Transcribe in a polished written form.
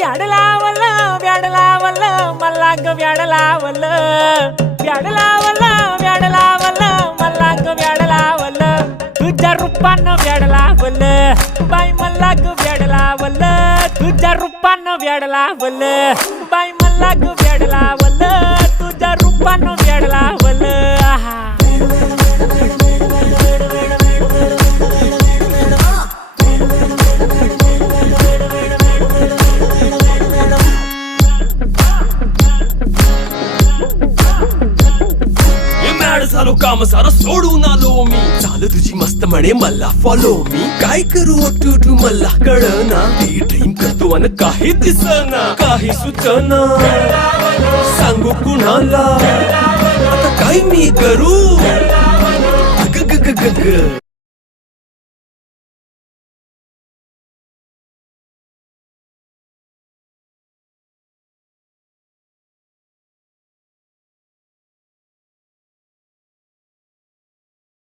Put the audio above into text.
व्याड लावलं व्याड लावलं मला ग व्याड लावलं व्याड लावलं व्याड लावलं मला ग व्याड लावलं तुझ्या रूपानं व्याड लावलं बाई मला ग व्याड लावलं तुझ्या रूपानं व्याड लावलं बाई मला ग व्याड लावलं तुझ्या रूपानं व्याड लावलं आहा झालो काम सारं सोडून आलो मी चाल तुझी मस्त म्हणे मला फॉलो मी काय करू टू मला कळना ती ड्रीम करतो अन काही दिसना काही सुचना सांगू कुणाला आता काय मी करू ग ग ग ग ग